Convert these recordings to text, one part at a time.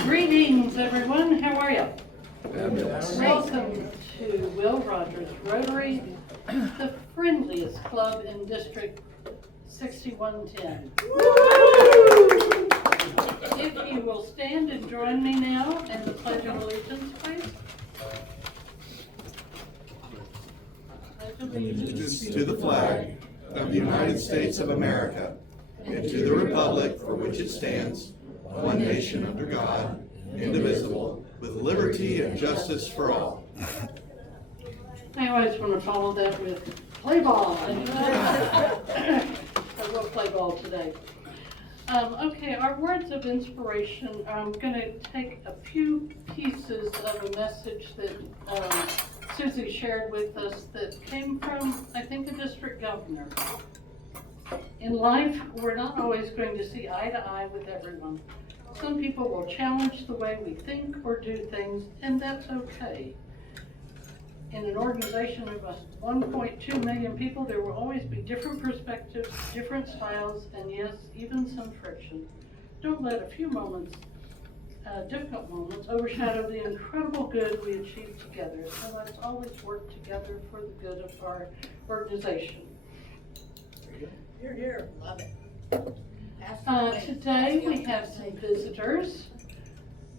Greetings, everyone. How are you? Welcome to Will Rogers Rotary, the friendliest club in District 6110. If you will stand and join me now in the Pledge of Allegiance, please. Allegiance to the flag of the United States of America and to the republic for which it stands, one nation under God, indivisible, with liberty and justice for all. I always want to follow that with play ball. I will play ball today. Okay, our words of inspiration. I'm going to take a few pieces of a message that Susie shared with us that came from, I think, a district governor. In life, we're not always going to see eye to eye with everyone. Some people will challenge the way we think or do things, and that's okay. In an organization of 1.2 million people, there will always be different perspectives, different styles, and yes, even some friction. Don't let a few moments, difficult moments, overshadow the incredible good we achieve together. So let's always work together for the good of our organization. Here, love it. Today we have some visitors.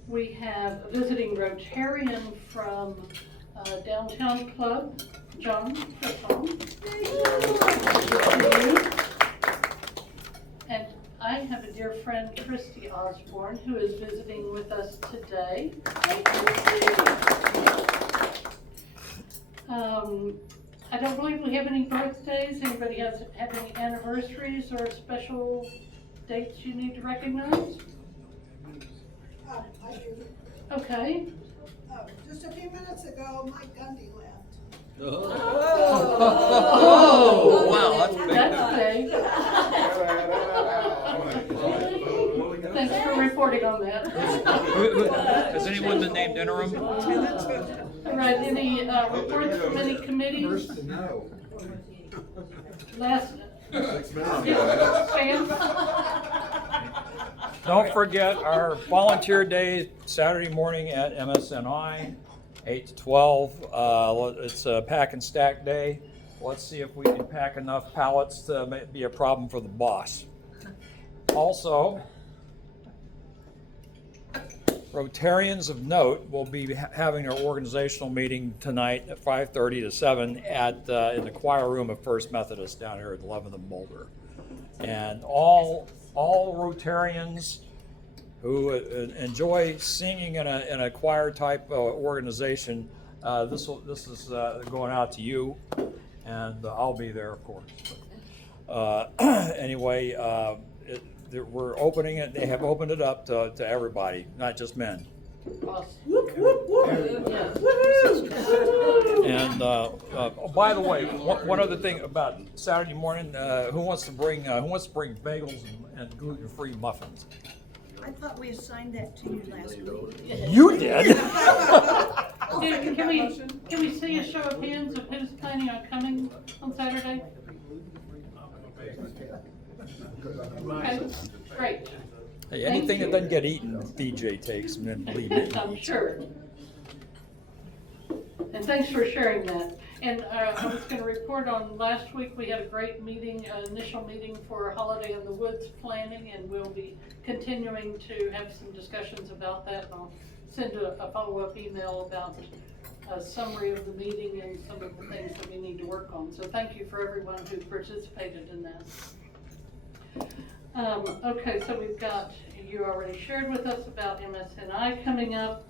We have a visiting Rotarian from Downtown Club, John. And I have a dear friend, Christy Osborne, who is visiting with us today. I don't believe we have any birthdays. Anybody have any anniversaries or special dates you need to recognize? I do. Okay. Just a few minutes ago, Mike Gundy left. Oh, wow, that's big. Thanks for reporting on that. Has anyone been named interim? All right, any reports from any committees? First to know. Last. 6 minutes ago. Sam? Don't forget our volunteer day, Saturday morning at MSNI, 8 to 12. It's a pack and stack day. Let's see if we can pack enough pallets to be a problem for the boss. Also, Rotarians of note will be having their organizational meeting tonight at 5:30 to 7 in the choir room of First Methodist down here at 11th and Boulder. And all Rotarians who enjoy singing in a choir type organization, this is going out to you, and I'll be there, of course. Anyway. We're opening it. They have opened it up to everybody, not just men. And by the way, one other thing about Saturday morning, who wants to bring bagels and gluten-free muffins? I thought we assigned that to you last week. You did. Can we see a show of hands of who's planning on coming on Saturday? Okay, great. Hey, anything that doesn't get eaten, DJ takes, and then leave it. I'm sure. And thanks for sharing that. And I was going to report on last week, we had a great meeting, initial meeting for Holiday in the Woods planning, and we'll be continuing to have some discussions about that. And I'll send a follow-up email about a summary of the meeting and some of the things that we need to work on. So thank you for everyone who participated in that. Okay, so we've got, you already shared with us about MSNI coming up.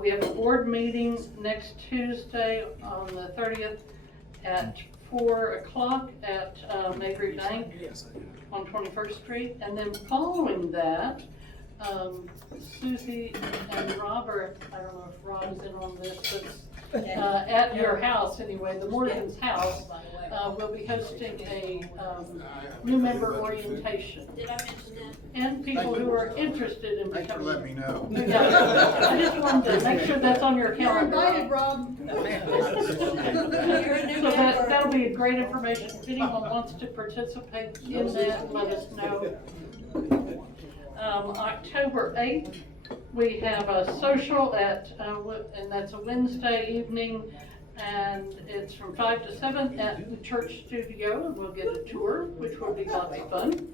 We have a board meeting next Tuesday on the 30th at 4 o'clock at Mabry Bank on 21st Street. And then following that, Susie and Robert, I don't know if Rob is in on this, but at your house anyway, the Morgan's house, we'll be hosting a new member orientation. Did I mention that? And people who are interested in Thanks for becoming. letting me know. Yeah, I just wanted to make sure that's on your You're calendar. invited, Rob. So be great information. If anyone wants to participate in that, let us know. October 8th, we have a social and that's a Wednesday evening, and it's from 5 to 7 at the church studio, and we'll get a tour, which will be lots of fun.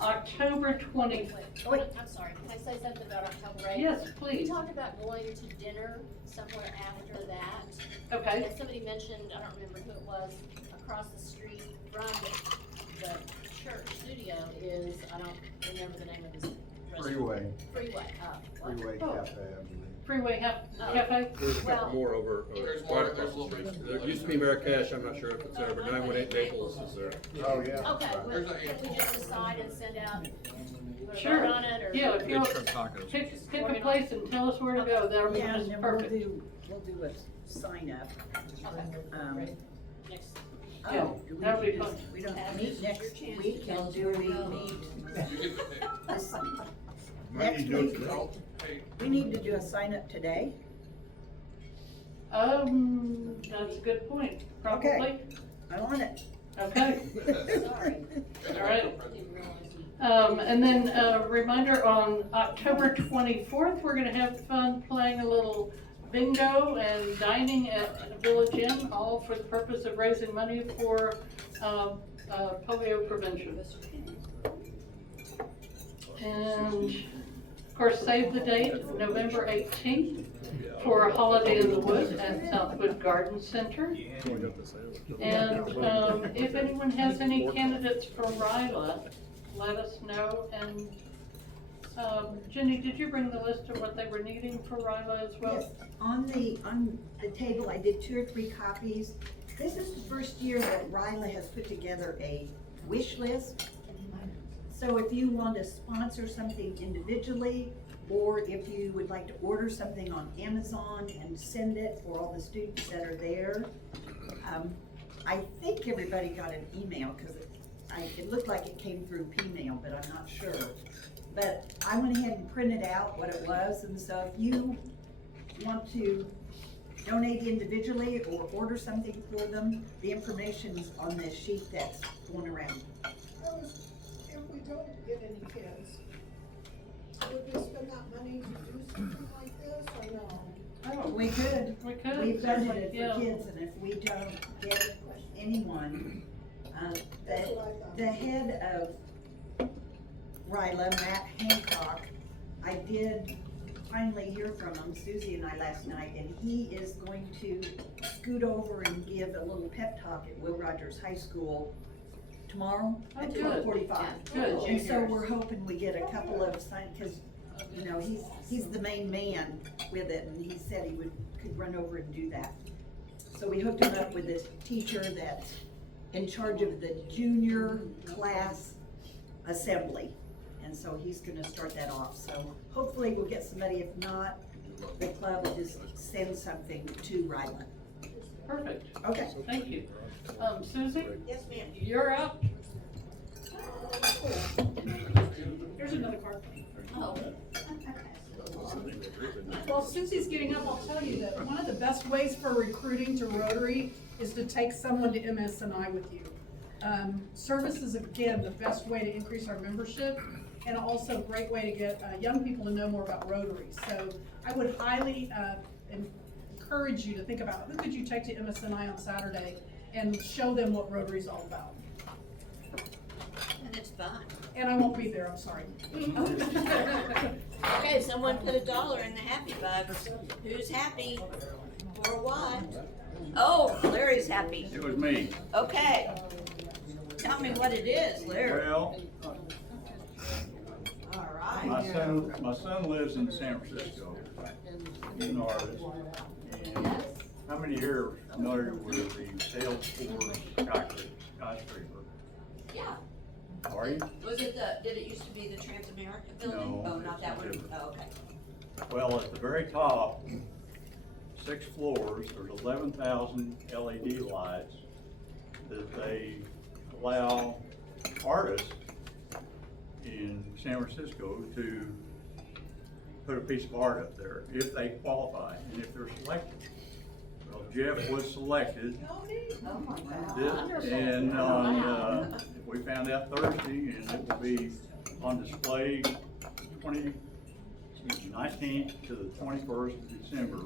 October 20th. Wait, I'm sorry, can I say something about October 8th? Yes, We please. talked about going to dinner somewhere after that. Okay. And somebody mentioned, I don't remember who it was, across the street from the church studio is, I don't remember the name of this restaurant. Freeway, what? Freeway Oh. Cafe, I believe. Freeway Cafe? There's a Well, couple more over. There's more, there's a little bit. There used to be Marrakesh, I'm not sure if it's there, but 918 Naples is there. Oh, yeah. Okay, well, There's a- can we just decide and send out, Sure. vote on it, or? Yeah, if Big you'll shrimp tacos. pick a place and tell us where to go, that'll be Yeah, just and then perfect. we'll do a sign up. Okay, great. Next. Yeah, Oh, do we that'll be do- fun. We don't Abby, meet this is next your chance week, to tell and us do where to we go. meet this, Might next need to do it week? today. Hey, We need to do a sign up today? That's a good point, probably. Okay. I want it. Okay, Sorry. all right. Didn't realize we- And then a reminder, on October 24th, we're gonna have fun playing a little bingo and dining at Village Inn, all for the purpose of raising money for polio prevention. And of course, save the date, November 18th, for a holiday in the woods at Southwood Garden Center. And if anyone has any candidates for RILA, let us know. And Jenny, did you bring the list of what they were needing for RILA as well? Yes, on the table, I did 2 or 3 copies. This is the first year that RILA has put together a wish list. So if you want to sponsor something individually, or if you would like to order something on Amazon and send it for all the students that are there, I think everybody got an email, because it looked like it came through P-mail, but I'm not sure. But I went ahead and printed out what it was, and so if you want to donate individually or order something for them, the information's on this sheet that's going around. If we don't get any kids, would we spend that money to do something like this, or no? Oh, We could. we could. We've budgeted Yeah. for kids, and if we don't get anyone, That's what I thought. the head of RILA, Matt Hancock, I did finally hear from him, Susie and I, last night, and he is going to scoot over and give a little pep talk at Will Rogers High School tomorrow Oh, at good. 12:45. Good. And so we're hoping we get a couple of signs, cause, you know, he's the main man with it, and he said he could run over and do that. So we hooked him up with this teacher that's in charge of the junior class assembly. And so he's gonna start that off, so hopefully we'll get somebody. If not, the club will just send something to RILA. Perfect, Okay. thank you. Susie, Yes, ma'am. you're up. Here's another card. Oh, While Susie's getting up, I'll tell you that one of the best ways for recruiting to Rotary is to take someone to MS&I with you. Service is, again, the best way to increase our membership, and also a great way to get young people to know more about Rotary. So I would highly encourage you to think about who could you take to MS&I on Saturday and show them what Rotary's all about. and it's fun. And I won't be there, I'm sorry. Okay, someone put $1 in the happy bucks. Who's happy? For what? Oh, Larry's happy. It was me. Okay. Tell me what it is, Larry. Well, All right. my son lives in San Francisco. He's an artist. And how many here are familiar with the Salesforce skyscraper? Yeah. Are you? Was it did it used to be the Transamerica building? No, Oh, not that one? it's different. Oh, okay. Well, at the very top, 6 floors, there's 11,000 LED lights that they allow artists in San Francisco to put a piece of art up there if they qualify and if they're selected. Well, Jeff was selected. Oh my God. And we found out Thursday, and it will be on display 19th to the 21st of December.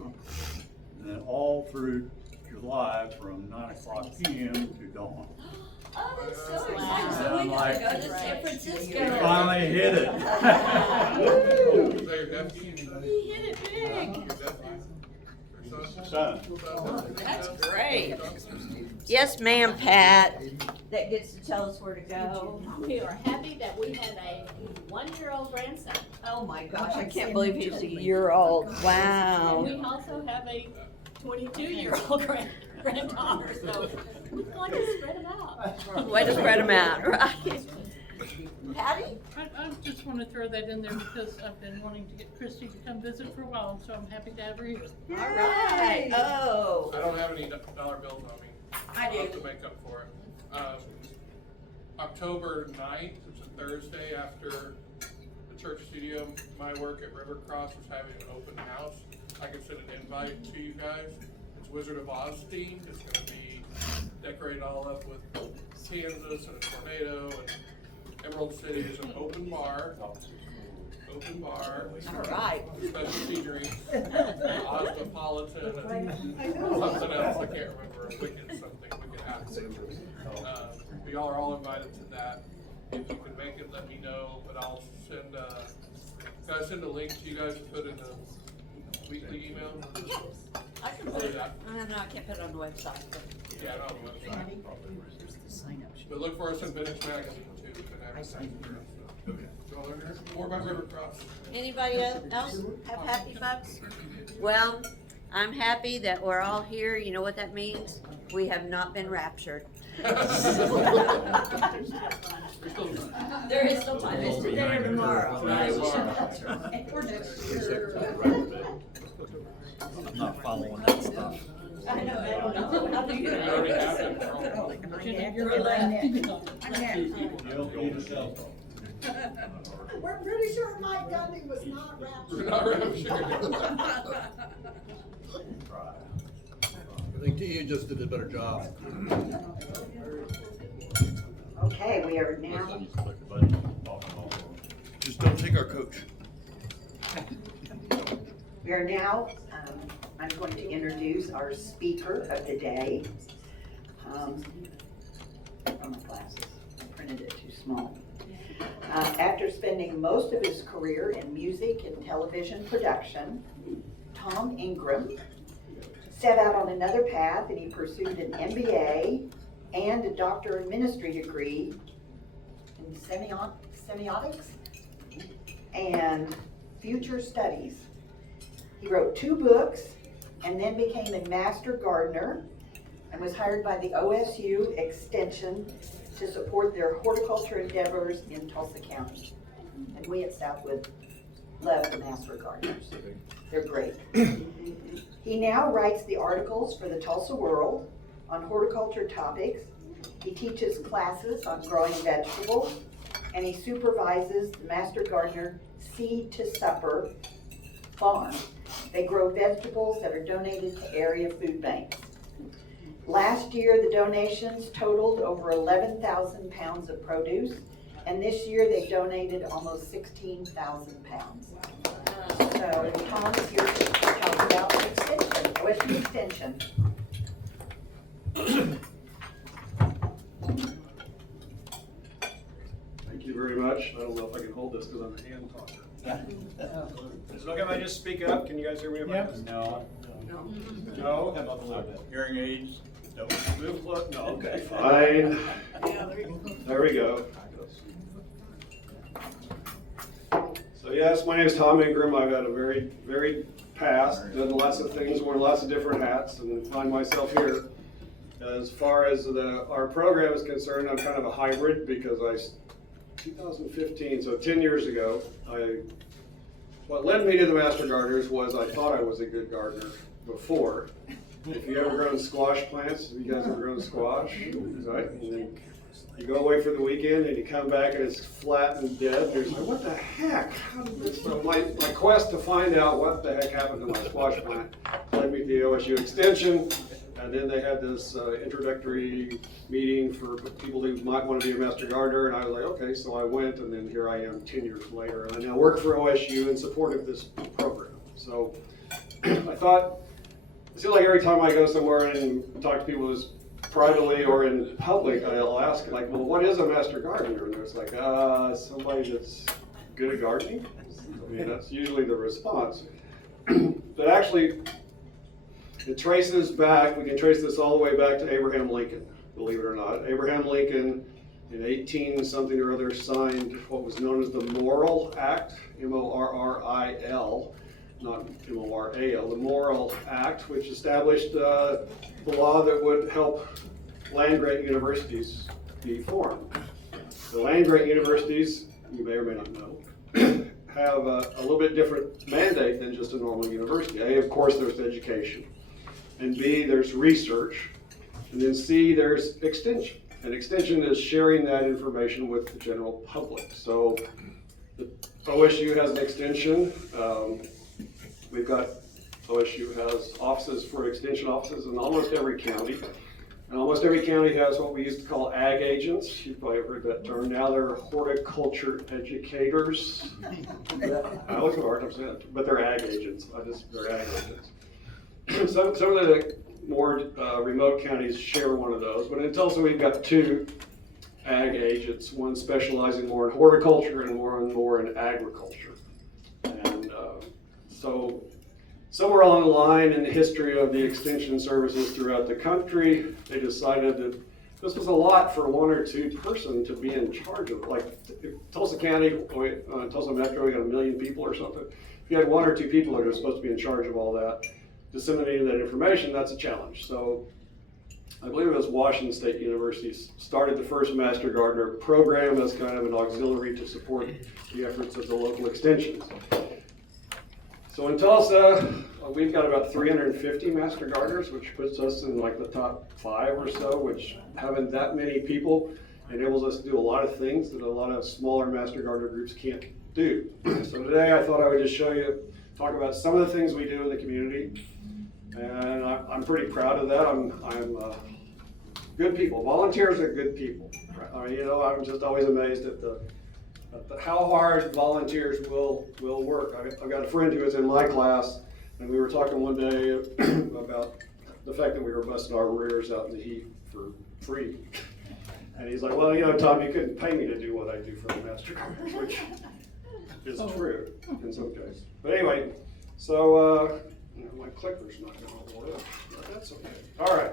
And then all through July from 9:00 p.m. to dawn. Oh, that's so exciting. So we gotta go to San We Francisco. finally hit it. He hit it big. Son. That's great. Yes, ma'am, Pat. That gets to tell us where to go. We are happy that we have a 1-year-old grandson. Oh my gosh, I can't believe he's a year old. And Wow. we also have a 22-year-old granddaughter, so we like to spread them out. Way to spread them out, right? Patty? I just want to throw that in there because I've been wanting to get Christy to come visit for a while, so I'm happy to have her here. All right. Oh. I don't have any dollar bills on me. I I'll have do. to make up for it. October 9th, it's a Thursday after the church studio. My work at River Cross was having an open house. I can send an invite to you guys. It's Wizard of Oz themed. It's gonna be decorated all up with Kansas and a tornado, and Emerald City is an open bar. Open bar. All right. Specialty drinks, Osmopolitan, and something else, I can't remember, a Wicked something, Wicked Apple. But y'all are all invited to that. If you can make it, let me know, but I'll send, can I send a link to you guys to put in the weekly email? Yeah, I can put it, no, I can't put it on the website, but. Yeah, not on the website. But look for us in Vintage Magazine too, we can advertise for us. Okay. Y'all are here? More about River Cross. Anybody else have happy folks? Well, I'm happy that we're all here. You know what that means? We have not been raptured. There is still time. It's today or tomorrow, right? That's right. Or next year. I'm not following that stuff. I don't know. How do you It already happened. You're allowed. We're pretty sure Mike Gundy was not We're raptured. not raptured. I think TU just did a better job. Okay, we are now, Just don't take our coach. we are now, I'm going to introduce our speaker of the day. Oh, my glasses, I printed it too small. After spending most of his career in music and television production, Tom Ingram set out on another path and he pursued an MBA and a Doctor of Ministry degree in semiotics and future studies. He wrote 2 books and then became a master gardener and was hired by the OSU Extension to support their horticulture endeavors in Tulsa County. And we at Southwood love the master gardeners. They're great. He now writes the articles for the Tulsa World on horticulture topics. He teaches classes on growing vegetables, and he supervises the Master Gardener Seed to Supper farm. They grow vegetables that are donated to area food banks. Last year, the donations totaled over 11,000 pounds of produce, and this year they donated almost 16,000 pounds. So Tom is here to talk about extension, OSU Extension. Thank you very much. I don't know if I can hold this because I'm a hand talker. Is it okay if I just speak up? Can you guys hear me? No. No? How about a little bit? Hearing aids. No. Move close? No, okay, fine. There we go. So yes, my name is Tom Ingram. I've had a very varied past, done lots of things, worn lots of different hats, and find myself here. As far as our program is concerned, I'm kind of a hybrid because 2015, so 10 years ago, what led me to the Master Gardeners was I thought I was a good gardener before. If you ever grown squash plants, have you guys ever grown squash? Right? And then you go away for the weekend and you come back and it's flat and dead. You're like, what the heck? How did this? So my quest to find out what the heck happened to my squash plant led me meet the OSU extension. And then they had this introductory meeting for people who might want to be a Master Gardener, and I was like, okay, so I went, and then here I am 10 years later, and I now work for OSU in support of this program. So I thought, it seems like every time I go somewhere and talk to people who's privately or in public, I'll ask, like, well, what is a Master Gardener? And it's like, somebody that's good at gardening. I mean, that's usually the response. But actually, it traces back, we can trace this all the way back to Abraham Lincoln, believe it or not. Abraham Lincoln in 18-something or other signed what was known as the Morrill Act, M-O-R-R-I-L, not M-O-R-A-L, the Morrill Act, which established the law that would help land-grant universities be formed. The land-grant universities, you may or may not know, have a little bit different mandate than just a normal university. A, of course, there's education. And B, there's research. And then C, there's extension. And extension is sharing that information with the general public. So the OSU has an extension. We've got, OSU has offices for extension offices in almost every county. And almost every county has what we used to call ag agents. You've probably heard that term. Now they're horticulture educators. I always have a hard time saying that, but they're ag agents. They're ag agents. Some of the more remote counties share one of those, but in Tulsa we've got two ag agents, one specializing more in horticulture and one more in agriculture. And so somewhere along the line in the history of the extension services throughout the country, they decided that this was a lot for one or two person to be in charge of. Like Tulsa County, Tulsa Metro, we got 1 million people or something. If you had one or two people that are supposed to be in charge of all that, disseminating that information, that's a challenge. So I believe it was Washington State University started the first Master Gardener program as kind of an auxiliary to support the efforts of the local extensions. So in Tulsa, we've got about 350 Master Gardeners, which puts us in like the top 5 or so, which having that many people enables us to do a lot of things that a lot of smaller Master Gardener groups can't do. So today I thought I would just talk about some of the things we do in the community. And I'm pretty proud of that. I'm good people. Volunteers are good people. You know, I'm just always amazed at how hard volunteers will work. I've got a friend who was in my class, and we were talking one day about the fact that we were busting our rears out in the heat for free. And he's like, well, you know, Tom, you couldn't pay me to do what I do for the Master Gardeners, which is true in some cases. But anyway, so my clicker's not going to work, but that's okay. All right.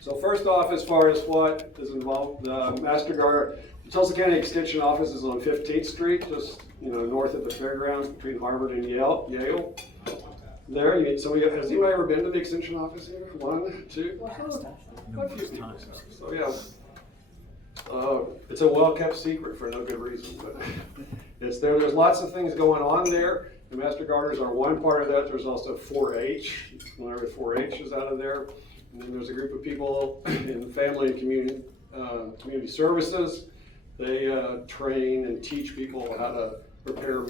So first off, as far as what is involved, the Master Gardener, the Tulsa County Extension Office is on 15th Street, just north of the fairgrounds between Harvard and Yale. There, has anybody ever been to the Extension Office here? 1, 2? A few people. So yeah, it's a well-kept secret for no good reason, but it's there. There's lots of things going on there. The Master Gardeners are one part of that. There's also 4-H. Whenever 4-H is out of there. And then there's a group of people in family and community services. They train and teach people how to prepare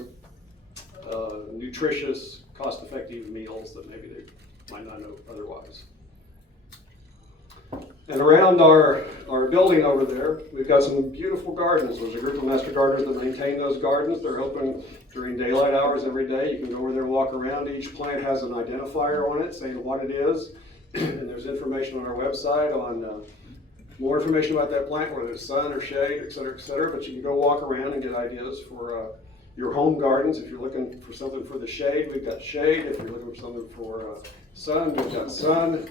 nutritious, cost-effective meals that maybe they might not know otherwise. And around our building over there, we've got some beautiful gardens. There's a group of Master Gardeners that maintain those gardens. They're open during daylight hours every day. You can go over there and walk around. Each plant has an identifier on it saying what it is. And there's information on our website on more information about that plant, whether it's sun or shade, et cetera, but you can go walk around and get ideas for your home gardens. If you're looking for something for the shade, we've got shade. If you're looking for something for sun, we've got sun.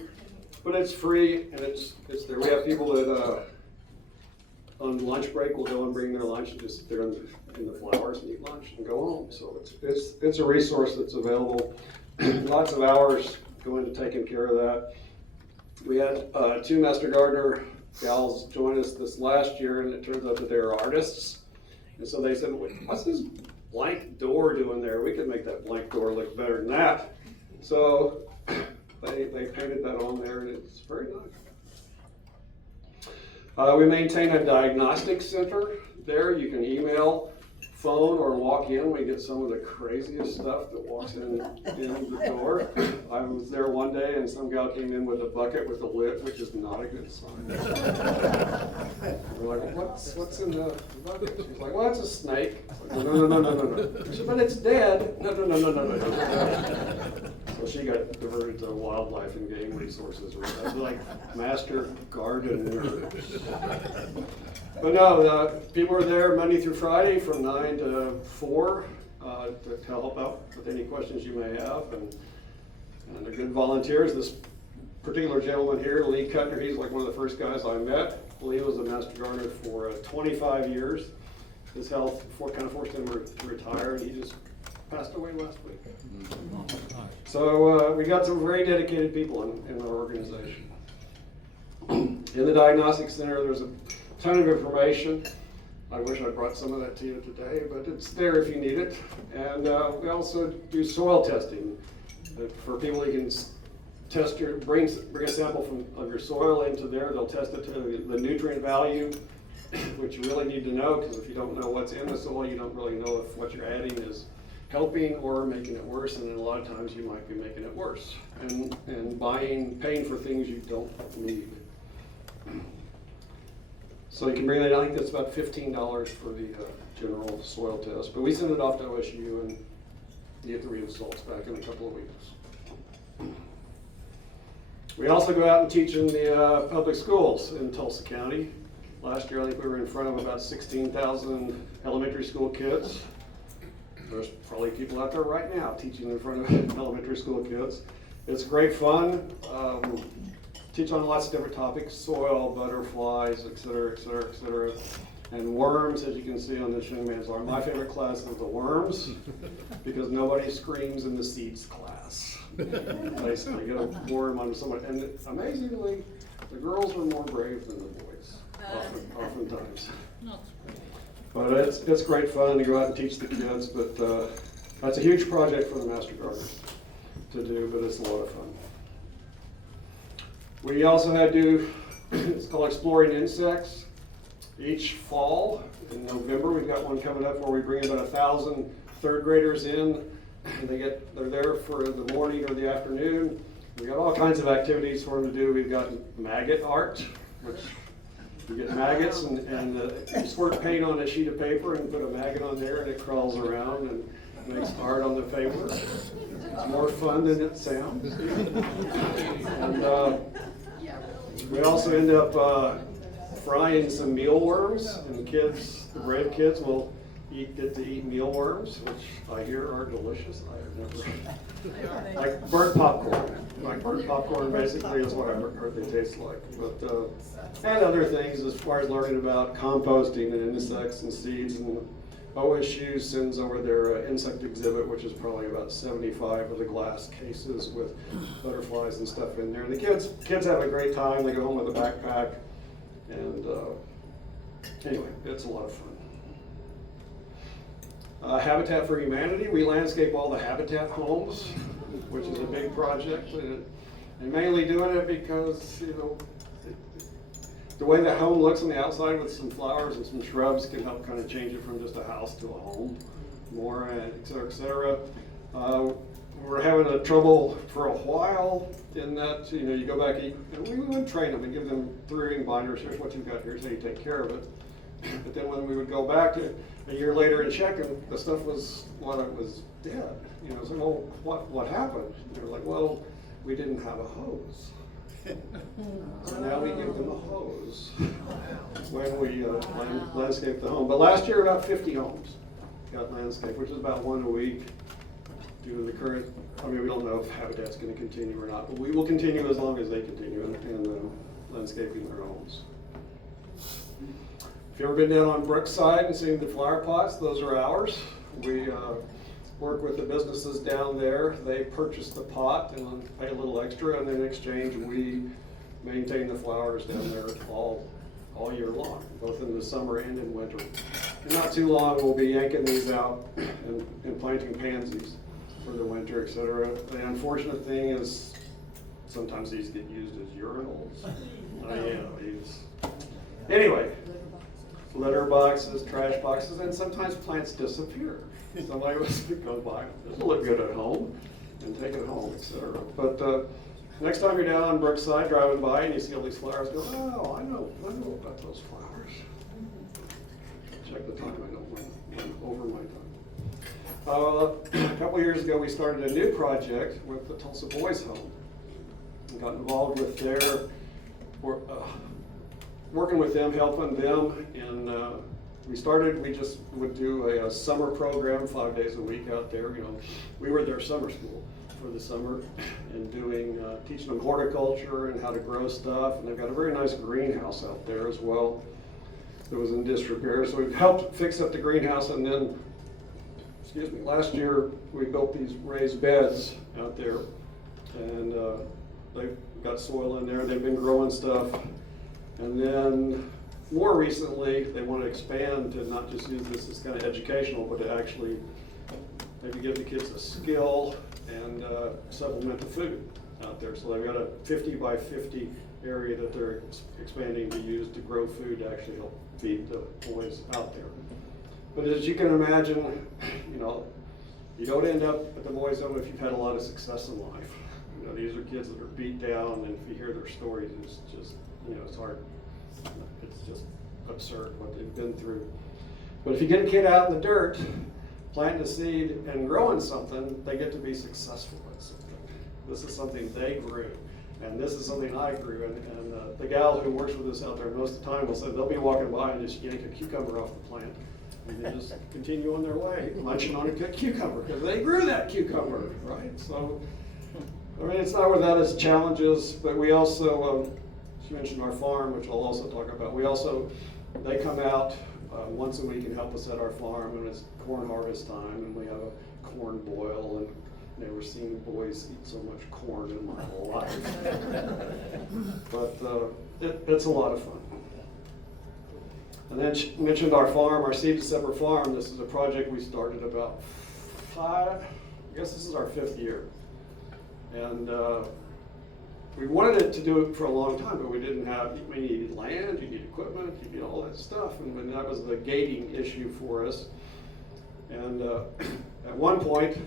But it's free and it's there. We have people that on lunch break will go and bring their lunch and just sit there in the flowers and eat lunch and go home. So it's a resource that's available. Lots of hours go into taking care of that. We had 2 Master Gardener gals join us this last year, and it turns out that they're artists. And so they said, what's this blank door doing there? We could make that blank door look better than that. So they painted that on there, and it's very nice. We maintain a diagnostic center there. You can email phone or walk in, we get some of the craziest stuff that walks in the door. I was there one day and some gal came in with a bucket with a lid, which is not a good sign. We're like, what's in the bucket? She's like, well, it's a snake. Like, no. She said, but it's dead. No. So she got diverted to wildlife and game resources. That's like master gardener. But no, people are there Monday through Friday from 9 to 4 to help out with any questions you may have. And they're good volunteers. This particular gentleman here, Lee Cutner, he's like one of the first guys I met. Lee was a master gardener for 25 years. His health kind of forced him to retire, and he just passed away last week. So we got some very dedicated people in our organization. In the diagnostic center, there's a ton of information. I wish I brought some of that to you today, but it's there if you need it. And we also do soil testing. For people, you can test bring a sample of your soil into there. They'll test it to the nutrient value, which you really need to know, because if you don't know what's in the soil, you don't really know if what you're adding is helping or making it worse, and then a lot of times you might be making it worse and paying for things you don't need. So you can bring that. I think that's about $15 for the general soil test, but we send it off to OSU and you get the results back in a couple of weeks. We also go out and teach in the public schools in Tulsa County. Last year, I think we were in front of about 16,000 elementary school kids. There's probably people out there right now teaching in front of elementary school kids. It's great fun. Teach on lots of different topics: soil, butterflies, et cetera, and worms, as you can see on this young man's arm. My favorite class is the worms, because nobody screams in the seeds class. Basically, get a worm on someone, and amazingly, the girls are more brave than the boys, oftentimes. But it's great fun to go out and teach the kids, but that's a huge project for the Master Gardeners to do, but it's a lot of fun. We also had to do, it's called Exploring Insects. Each fall, in November, we've got one coming up where we bring about 1,000 third graders in. They're there for the morning or the afternoon. We got all kinds of activities for them to do. We've got maggot art, which you get maggots and you squirt paint on a sheet of paper and put a maggot on there and it crawls around and makes art on the paper. It's more fun than it sounds. And we also end up frying some mealworms, and the brave kids will get to eat mealworms, which I hear are delicious. I have never, like burnt popcorn. Like burnt popcorn basically is what I've heard they taste like. But and other things as far as learning about composting and insects and seeds. And OSU sends over their insect exhibit, which is probably about 75 of the glass cases with butterflies and stuff in there. And the kids have a great time. They go home with a backpack. And anyway, it's a lot of fun. Habitat for Humanity, we landscape all the Habitat homes, which is a big project. And mainly doing it because, the way the home looks on the outside with some flowers and some shrubs can help kind of change it from just a house to a home more, et cetera, et cetera. We're having a trouble for a while in that, you go back and we would train them and give them 3-ring binders. Here's what you've got, here's how you take care of it. But then when we would go back to a year later and check, and the stuff was dead. So, well, what happened? They were like, well, we didn't have a hose. So now we give them a hose when we landscape the home. But last year, about 50 homes got landscaped, which is about one a week due to the current. We don't know if Habitat's going to continue or not, but we will continue as long as they continue in landscaping their homes. If you've ever been down on Brookside and seen the flower pots, those are ours. We work with the businesses down there. They purchase the pot and pay a little extra, and in exchange we maintain the flowers down there all year long, both in the summer and in winter. And not too long we'll be yanking these out and planting pansies for the winter, et cetera. The unfortunate thing is sometimes these get used as urinals. Anyway, litter boxes, trash boxes, and sometimes plants disappear. Somebody goes by, this will look good at home, and take it home, etc. But next time you're down on Brookside driving by and you see all these flowers, go, oh, I know about those flowers. Check the time, I know when over my time. A couple years ago, we started a new project with the Tulsa Boys Home. We got involved with their, working with them, helping them, and we just would do a summer program 5 days a week out there. You know, we were their summer school for the summer, and doing teaching them horticulture and how to grow stuff. And they've got a very nice greenhouse out there as well that was in disrepair. So we helped fix up the greenhouse, and then, last year we built these raised beds out there, and they've got soil in there. They've been growing stuff, and then more recently they want to expand to not just use this as kind of educational, but to actually maybe give the kids a skill and supplement the food out there. So they've got a 50 by 50 area that they're expanding to use to grow food to actually help feed the boys out there. But as you can imagine, you know, you don't end up at the boys' home if you've had a lot of success in life. You know, these are kids that are beat down, and if you hear their stories, it's just, you know, it's hard. It's just absurd what they've been through. But if you get a kid out in the dirt, planting a seed and growing something, they get to be successful at something. This is something they grew, and this is something I grew. And the gal who works with us out there most of the time will say they'll be walking by and just yank a cucumber off the plant, and they just continue on their way, munching on a good cucumber, because they grew that cucumber, right? So, I mean, it's not without its challenges, but we also, she mentioned our farm, which I'll also talk about. They come out once a week and help us at our farm, and it's corn harvest time, and we have a corn boil, and never seen boys eat so much corn in my whole life. But it's a lot of fun. And then she mentioned our farm, our Seed December farm. This is a project we started about this is our 5th year. And we wanted it to do it for a long time, but we didn't have, you needed land, you need equipment, you need all that stuff. And when that was the gating issue for us. And at one point,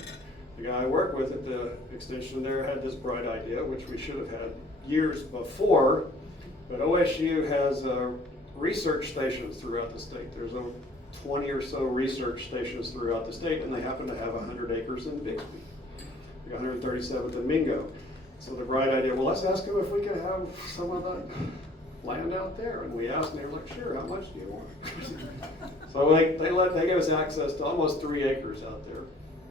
the guy I worked with at the extension there had this bright idea, which we should have had years before, but OSU has research stations throughout the state. There's over 20 or so research stations throughout the state, and they happen to have 100 acres in Bixby. We got 137th in Mingo. So the bright idea, well, let's ask them if we can have some of that land out there. And we asked, and they were like, sure, how much do you want? So they gave us access to almost 3 acres out there.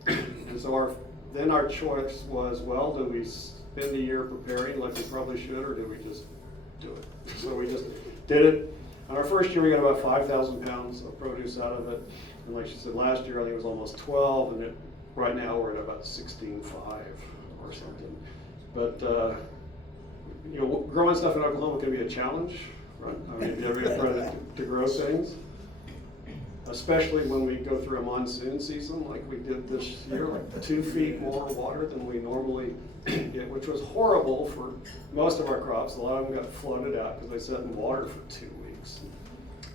And so then our choice was, well, do we spend a year preparing like we probably should, or do we just do it? So we just did it. And our first year we got about 5,000 pounds of produce out of it. And like she said, last year I think it was almost 12, and right now we're at about 16.5 or something. But you know, growing stuff in Oklahoma can be a challenge, right? I mean, if you ever try to grow things, especially when we go through a monsoon season like we did this year, like 2 feet more water than we normally get, which was horrible for most of our crops. A lot of them got flooded out because they sat in water for 2 weeks.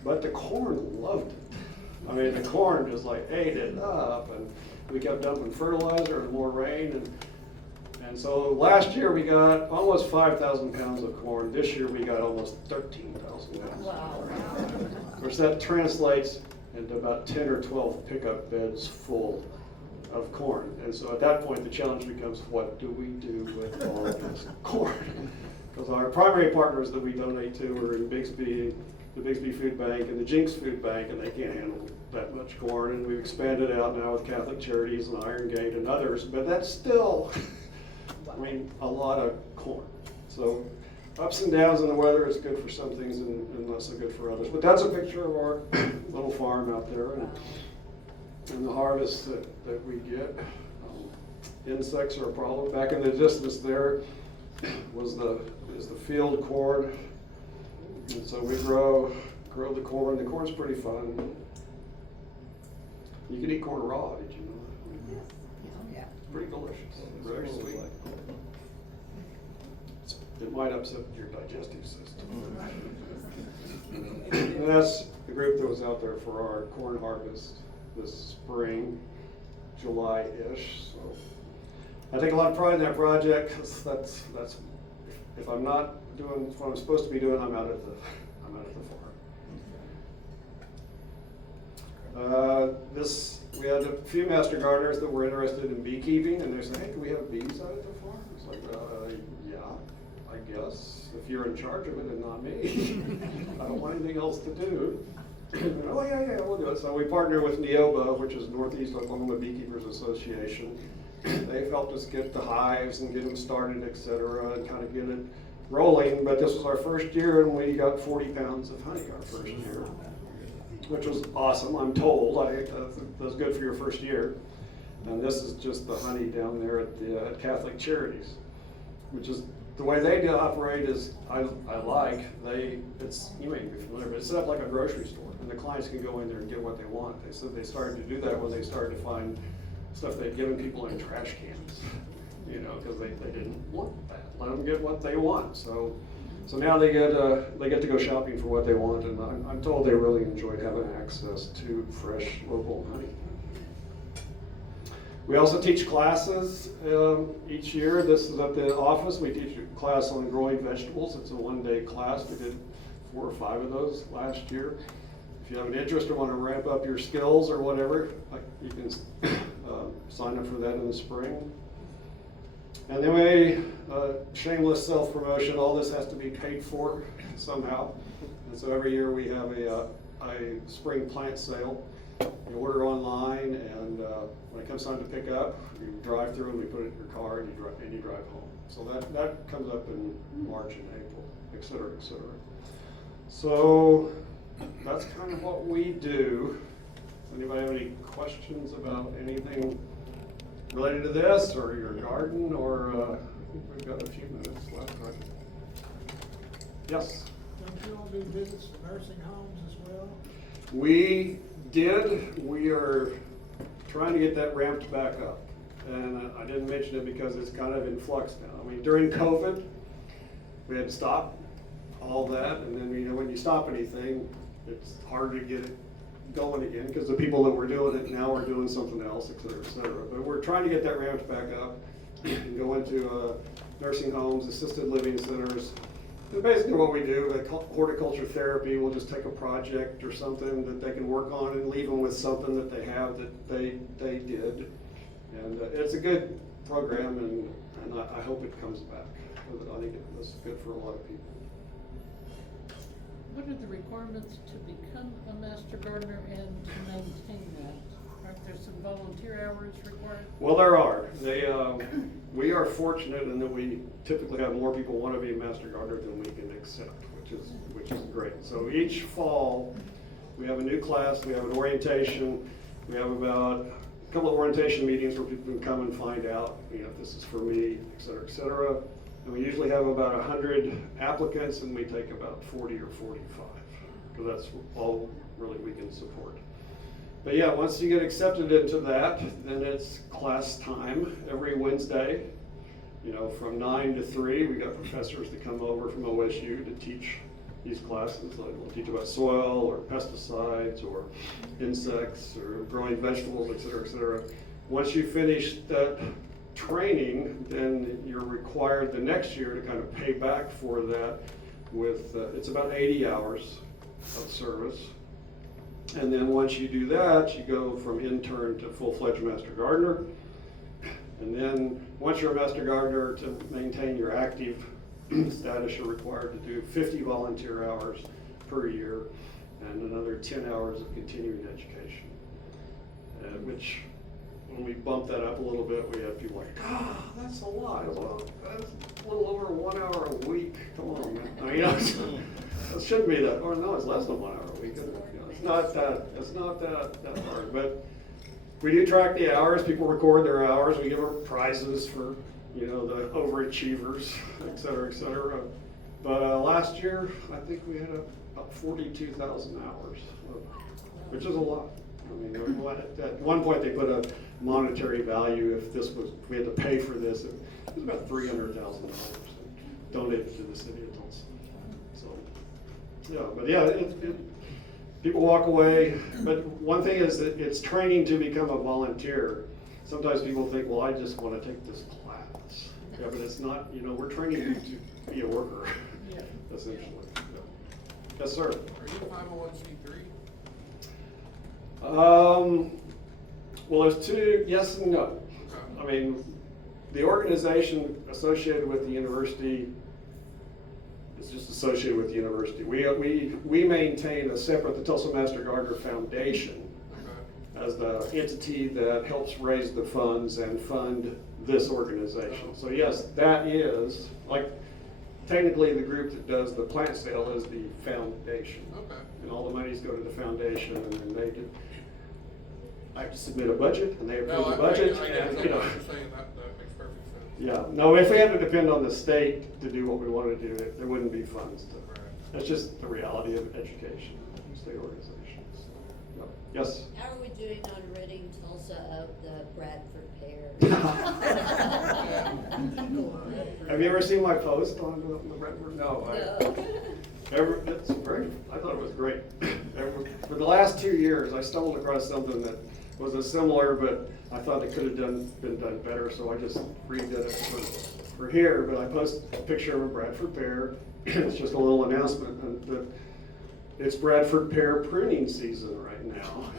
But the corn loved it. I mean, the corn just like ate it up, and we kept dumping fertilizer and more rain. And so last year we got almost 5,000 pounds of corn. This year we got almost 13,000 pounds. Wow. Of course, that translates into about 10 or 12 pickup beds full of corn. And so at that point, the challenge becomes, what do we do with all of this corn? Because our primary partners that we donate to are in Bixby, the Bixby Food Bank and the Jinx Food Bank, and they can't handle that much corn. And we've expanded out now with Catholic Charities and Iron Gate and others, but that's still, I mean, a lot of corn. So ups and downs in the weather is good for some things and not so good for others. But that's a picture of our little farm out there and the harvest that we get. Insects are a problem. Back in the distance there is the field corn. And so we grow the corn. The corn's pretty fun. You can eat corn raw, did you know that? Yeah. It's pretty delicious. Very sweet. it might upset your digestive system. And that's the group that was out there for our corn harvest this spring, July-ish. So I take a lot of pride in that project, because that's if I'm not doing what I'm supposed to be doing, I'm out at the farm. We had a few master gardeners that were interested in beekeeping, and they said, "Hey, can we have bees out at the farm?" It's like, yeah, I guess if you're in charge of it and not me. I don't want anything else to do. Oh yeah, we'll do it. So we partner with NEOBA, which is Northeast Oklahoma Beekeepers Association. They've helped us get the hives and get them started, et cetera, and kind of get it rolling. But this was our first year, and we got 40 pounds of honey our first year, which was awesome, I'm told. That's good for your first year. And this is just the honey down there at the Catholic Charities, which is the way they operate is you may be familiar, but it's set up like a grocery store, and the clients can go in there and get what they want. They said they started to do that when they started to find stuff they'd given people in trash cans, because they didn't want that. Let them get what they want. So now they get to go shopping for what they want, and I'm told they really enjoyed having access to fresh local honey. We also teach classes each year. This is at the office. We teach a class on growing vegetables. It's a one-day class. We did 4 or 5 of those last year. If you have an interest or want to ramp up your skills or whatever, you can sign up for that in the spring. And then shameless self-promotion, all this has to be paid for somehow. And so every year we have a spring plant sale. You order online, and when it comes time to pick up, you drive through and we put it in your car and you drive home. So that comes up in March and April, et cetera, et cetera. So that's kind of what we do. Does anybody have any questions about anything related to this or your garden, or I think we've got a few minutes left, right? Yes? Don't you all do visits to nursing homes as well? We did. We are trying to get that ramped back up. And I didn't mention it because it's kind of in flux now. I mean, during COVID, we had to stop all that. And then, when you stop anything, it's hard to get it going again, because the people that were doing it now are doing something else, et cetera, et cetera. But we're trying to get that ramped back up and go into nursing homes, assisted living centers. And basically what we do, like horticulture therapy, we'll just take a project or something that they can work on and leave them with something that they have that they did. And it's a good program, and I hope it comes back, because I think it's good for a lot of people. What are the requirements to become a master gardener and to maintain that? Aren't there some volunteer hours required? Well, there are. We are fortunate in that we typically have more people want to be a master gardener than we can accept, which is great. So each fall, we have a new class, we have an orientation, we have about a couple of orientation meetings where people can come and find out, if this is for me, et cetera, et cetera. And we usually have about 100 applicants, and we take about 40 or 45, because that's all really we can support. But yeah, once you get accepted into that, then it's class time every Wednesday, from 9 to 3. We got professors that come over from OSU to teach these classes. Like we'll teach about soil or pesticides or insects or growing vegetables, et cetera, et cetera. Once you finish that training, then you're required the next year to kind of pay back for that with, it's about 80 hours of service. And then once you do that, you go from intern to full-fledged master gardener. And then once you're a master gardener, to maintain your active status, you're required to do 50 volunteer hours per year and another 10 hours of continuing education, which when we bump that up a little bit, we have people like, that's a lot. Well, that's a little over 1 hour a week. Come on, man. It shouldn't be that, or no, it's less than 1 hour a week. It's not that hard. But we do track the hours. People record their hours. We give them prizes for, the overachievers, et cetera, et cetera. But last year, I think we had about 42,000 hours, which is a lot. I mean, at one point they put a monetary value. If we had to pay for this, it was about $300,000. donated to the city of Tulsa. So, yeah, but yeah, people walk away, but one thing is that it's training to become a volunteer. Sometimes people think, well, I just want to take this class. Yeah, but it's not, you know, we're training you to be a worker, essentially. Yeah. Yes, sir. Are you 501c3? Well, there's two, yes and no. I mean, the organization associated with the university is just associated with the university. We maintain a separate, the Tulsa Master Gardner Foundation as the entity that helps raise the funds and fund this organization. So yes, that is, like, technically the group that does the plant sale is the foundation. Okay. And all the monies go to the foundation, and then they do, I have to submit a budget, and they approve the budget, I and, get you know. what you're saying, that makes perfect sense. Yeah, no, if we had to depend on the state to do what we wanted to do, there wouldn't be funds to, that's just the reality of education, state organizations. Yeah. Yes? How are we doing on ridding Tulsa of the Bradford pear? Have you ever seen my post on the Redwood? No. I thought it was great. For the last 2 years, I stumbled across something that was a similar, but I thought it could have been done better, so I just redid it for here. But I posted a picture of a Bradford pear. It's just a little announcement, and that it's Bradford pear pruning season right now.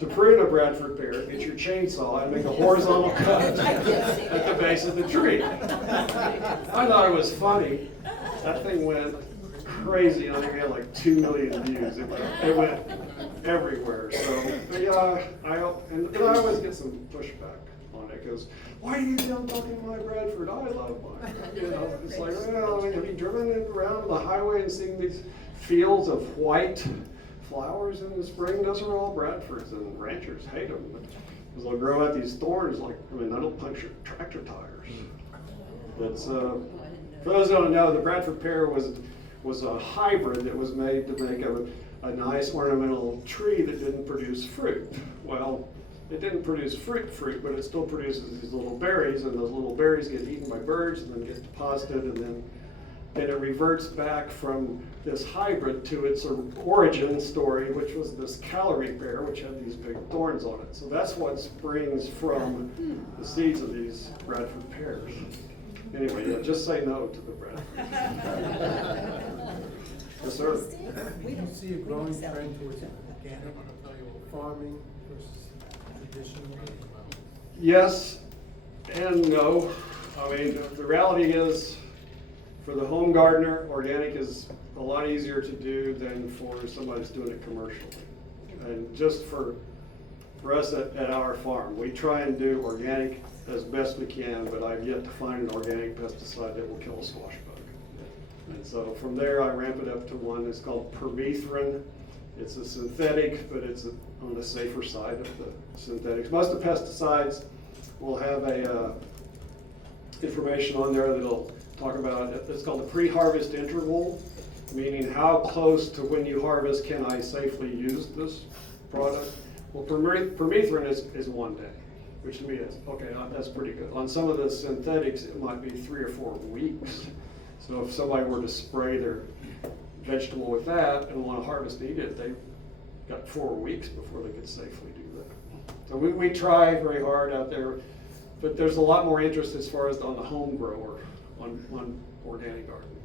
To prune a Bradford pear, get your chainsaw and make a horizontal cut at the base of the tree. I thought it was funny. That thing went crazy. I think we had like 2 million views. It went everywhere. So, but yeah, I always get some pushback on it because, why are you down talking my Bradford? I love mine. You know, it's like, well, have you driven around the highway and seen these fields of white flowers in the spring? Those are all Bradfords, and ranchers hate them because they'll grow out these thorns. Like, I mean, that'll puncture tractor tires. That's for those who don't know, the Bradford pear was a hybrid that was made to make a nice ornamental tree that didn't produce fruit. Well, it didn't produce fruit, but it still produces these little berries, and those little berries get eaten by birds and then get deposited, and then it reverts back from this hybrid to its origin story, which was this calorie pear, which had these big thorns on it. So that's what springs from the seeds of these Bradford pears. Anyway, yeah, just say no to the Bradford. Yes, sir. Do you see a growing trend towards organic farming versus traditional? Yes and no. I mean, the reality is, for the home gardener, organic is a lot easier to do than for somebody that's doing it commercially. And just for us at our farm, we try and do organic as best we can, but I've yet to find an organic pesticide that will kill a squash bug. And so from there, I ramp it up to one that's called permethrin. It's a synthetic, but it's on the safer side of the synthetics. Most of the pesticides will have a information on there that'll talk about it. It's called the pre-harvest interval, meaning how close to when you harvest can I safely use this product. Well, permethrin is 1 day, which to me is, okay, that's pretty good. On some of the synthetics, it might be 3 or 4 weeks. So if somebody were to spray their vegetable with that and want to harvest and eat it, they've got 4 weeks before they could safely do that. So we try very hard out there, but there's a lot more interest as far as on the home grower on organic gardening.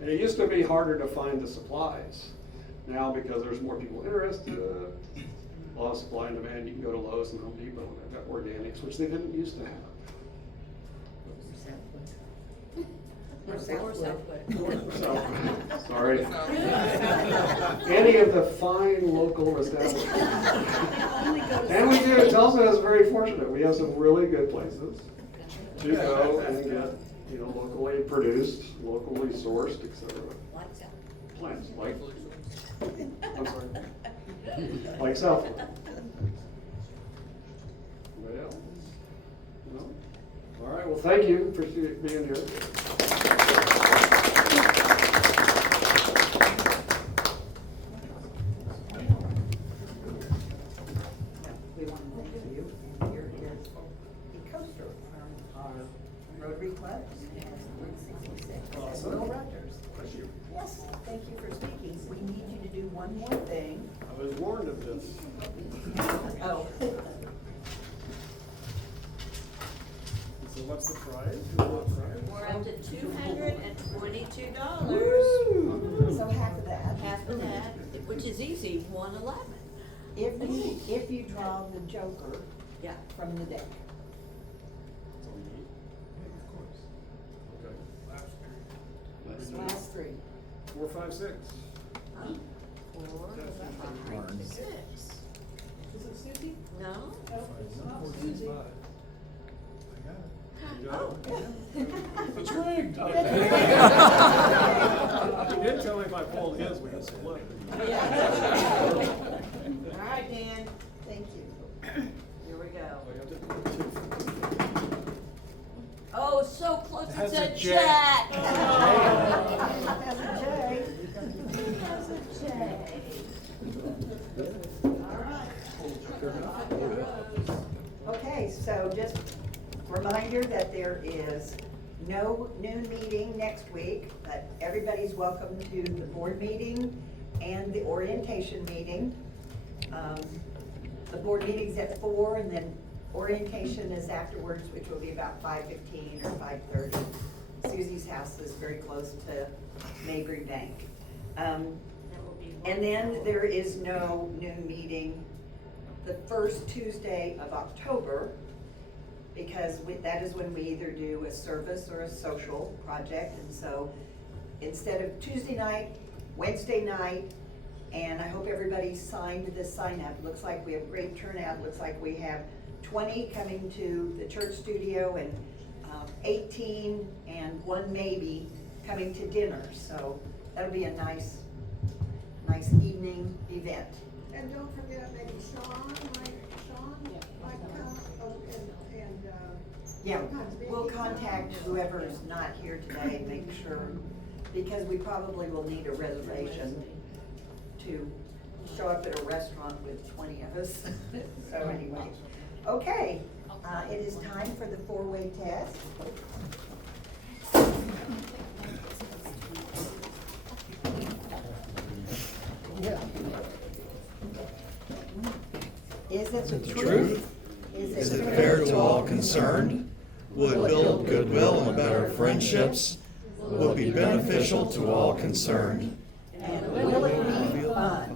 And it used to be harder to find the supplies. Now, because there's more people interested, a lot of supply and demand, you can go to Lowe's and Home Depot and they've got organics, which they didn't used to have. Sorry. Any of the fine local establishments. And we do, Tulsa is very fortunate. We have some really good places to go and get, you know, locally produced, locally sourced, etc. Plants, like, I'm sorry, like Southwood. Anybody else? No? All right, well, thank you for being here. We want to thank you. Here is the coaster from our Rotary Club. one more thing. I was warned of this. Oh. So what's the prize? We're up to $222. Woo! So half of that. Half of that, which is easy, 111. If you draw the joker Yeah. from the deck. Last three. 4, 5, 6. 4, 5, 6. Is it Susie? No? Oh, it's not Susie. Oh. It's rigged. He did tell me if I pulled his, we could split. All right, Dan, Thank you. here we go. Oh, so close, Has it's a a J. jack. Has a J. Has a J. All right. Okay, so just reminder that there is no noon meeting next week, but everybody's welcome to the board meeting and the orientation meeting. The board meeting's at 4, and then orientation is afterwards, which will be about 5:15 or 5:30. Susie's house is very close to Mabry Bank. And then there is no noon meeting the first Tuesday of October, because that is when we either do a service or a social project. And so instead of Tuesday night, Wednesday night, and I hope everybody signed this sign up. Looks like we have great turnout. Looks like we have 20 coming to the church studio and 18 and 1 maybe coming to dinner. So that'll be a nice evening event. And don't forget maybe Sean might come, Yeah, sometimes we'll Vicky contact comes. whoever's not here today and make sure, because we probably will need a reservation to show up at a restaurant with 20 of us. So anyway, okay, it is time for the 4-way test. Is it the truth? Is it fair to all concerned? Will it build goodwill and better friendships? Will it be beneficial to all concerned? And will it be fun?